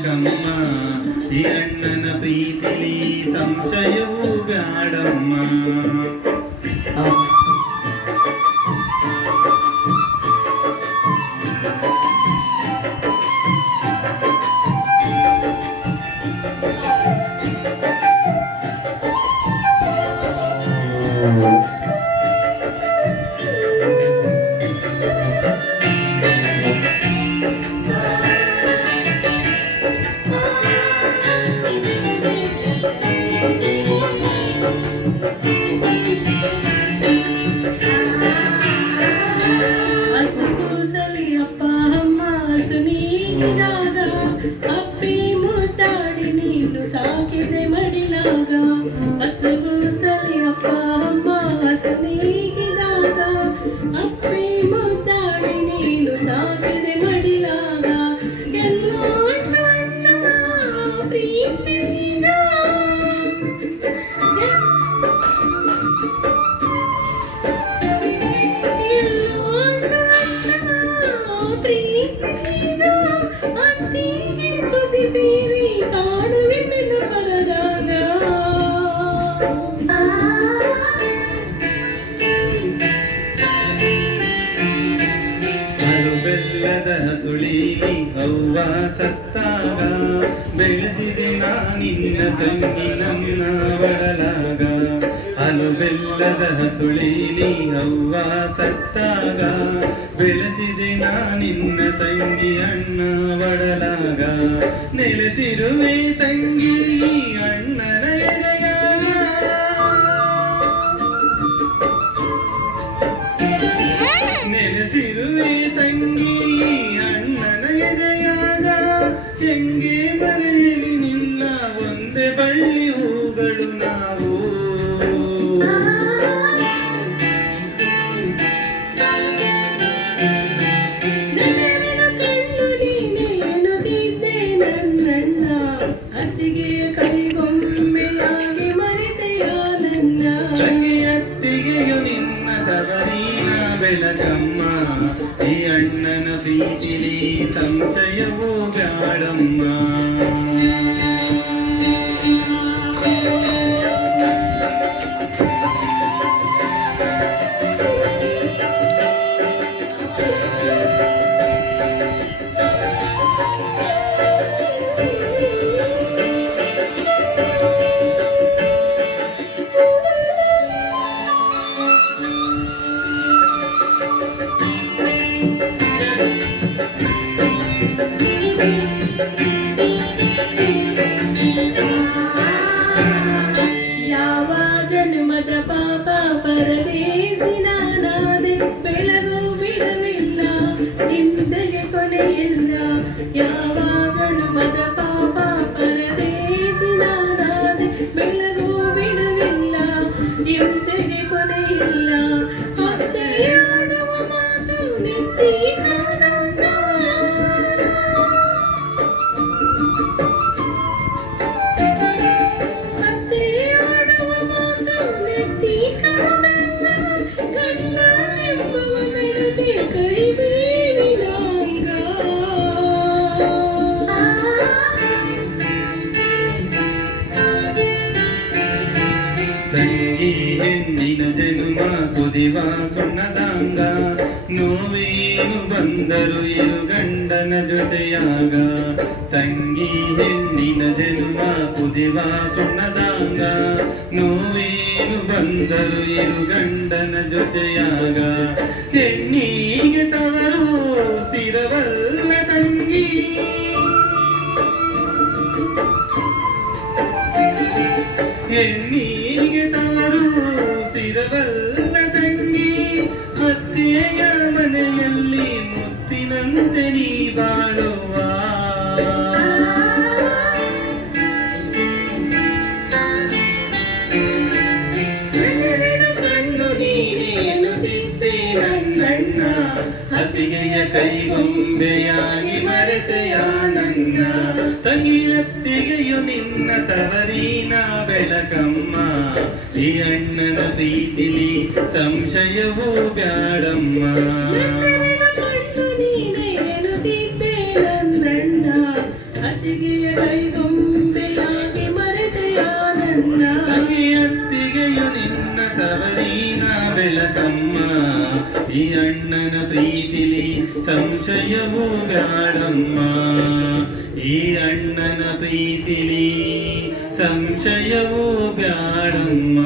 ಬೆಳಕಮ್ಮ ಈ ಅಣ್ಣನ ಪ್ರೀತಿಲಿ ಸಂಶಯವೂ ಬ್ಯಾಡಮ್ಮ. ಅಪ್ಪಿ ಮುದ್ದಾಡಿ ನೀನು ಸಾಕಿದೆ ಮಡಿಲಾಗ ಹಸುಗೂಸಲಿ ಅಪ್ಪ ಅಮ್ಮ ಹಸು ನೀಗಿದಾಗ ಅಪ್ಪಿ ಮುದ್ದಾಡಿ ನೀನು ಸಾಕಿದೆ ಮಡಿಲಾಗ ಎಲ್ಲೋ ಅಣ್ಣ ಪ್ರೀತಿಗ ಎಲ್ಲೋ ಅಣ್ಣ ಪ್ರೀತಿಗ ಅತ್ತಿಗೆ ಜೊತೆ ಸೇರಿ ಕಾಡುವೆ ಬೆನ್ನು ಬರದಾಗ ಹಾಲು ಬೆಲ್ಲದ ಸುಳೀಲಿ ಅವ್ವ ಸತ್ತಾಗ ಬೆಳೆಸಿದೆ ನಿನ್ನ ತಂಗಿ ನನ್ನ ಒಡಲಾಗ. ಹಾಲು ಬೆಲ್ಲದ ಸುಳೀಲಿ ಅವ್ವ ಸತ್ತಾಗ ಬೆಳೆಸಿದೆ ನಿನ್ನ ತಂಗಿ ಅಣ್ಣ ಒಡಲಾಗ. ನೆಲೆಸಿರುವೆ ತಂಗಿ ಅಣ್ಣನ ಎದೆಯಾಗ. ನೆಲೆಸಿರುವೆ ತಂಗಿ ಅಣ್ಣನ ಎದೆಯಾಗ. ಚೆಂಗೆ ಮನೆಯಲ್ಲಿ ನಿನ್ನ ಒಂದೇ ಬಳ್ಳಿ ಹೂಗಳು ನಾವು. ಅತ್ತಿಗೆಯು ನಿನ್ನ ತವರಿನ ಬೆಳಕಮ್ಮ ಈ ಅಣ್ಣನ ಪ್ರೀತಿಲಿ ಸಂಶಯವೂ ಬ್ಯಾಡಮ್ಮ. ಯಾವ ಜನ್ಮದ ಪಾಪ ಪರದೇಸಿ ನಾನಾದೆ ಬೆಳಗು ಬಿಡವಿಲ್ಲ ಹಿಂಸೆಗೆ ಕೊನೆಯಿಲ್ಲ. ಯಾವ ಜನ್ಮದ ಪಾಪ ಪರದೇಸಿ ನಾನಾದೆ ಬೆಳಗು ಬಿಡವಿಲ್ಲ ಹಿಂಸೆಗೆ ಕೊನೆಯಿಲ್ಲ. ಅತ್ತೆಯಾಡುವ ಮಾತು ನೆತ್ತಿ ಕಾಣಲ್ಲ. ತಂಗಿ ಹೆಣ್ಣಿನ ಜನ್ಮ ಕುದಿವ ಸುಣ್ಣದಾಂಗ. ನೋವೇನು ಬಂದರು ಇರು ಗಂಡನ ಜೊತೆಯಾಗ. ತಂಗಿ ಹೆಣ್ಣಿನ ಜನ್ಮ ಕುದಿವ ಸುಣ್ಣದಾಂಗ. ನೋವೇನು ಬಂದರು ಇರು ಗಂಡನ ಜೊತೆಯಾಗ. ಹೆಣ್ಣಿಗೆ ತವರು ಸ್ಥಿರವಲ್ಲ ತಂಗಿ. ಹೆಣ್ಣಿಗೆ ತವರು ಸ್ಥಿರವಲ್ಲ ತಂಗಿ. ಅತ್ತೆಯ ಮನೆಯಲ್ಲಿ ಮುತ್ತಿನಂತೆ ನೀ ಬಾಳುವ. ಕಣ್ಣು ನೀನೆ ಎನ್ನುತ್ತಿದ್ದೆ ನನ್ನಣ್ಣ. ಅತ್ತಿಗೆಯ ಕೈಗೊಂಬೆಯಾಗಿ ಮರೆತೆಯ ನನ್ನ. ತಂಗಿ ಅತ್ತಿಗೆಯು ನಿನ್ನ ತವರಿನ ಬೆಳಕಮ್ಮ ಈ ಅಣ್ಣನ ಪ್ರೀತಿಲಿ ಸಂಶಯವೂ ಬ್ಯಾಡಮ್ಮ. ಕಣ್ಣು ನೀನೆ ಎನ್ನುತ್ತಿದ್ದೆ ನನ್ನಣ್ಣ ಅತ್ತಿಗೆ ಈ ಅಣ್ಣನ ಪ್ರೀತಿಲಿ ಸಂಶಯವೂ ಬ್ಯಾಡಮ್ಮ, ಈ ಅಣ್ಣನ ಪ್ರೀತಿಲಿ ಸಂಶಯವೂ ಬ್ಯಾಡಮ್ಮ.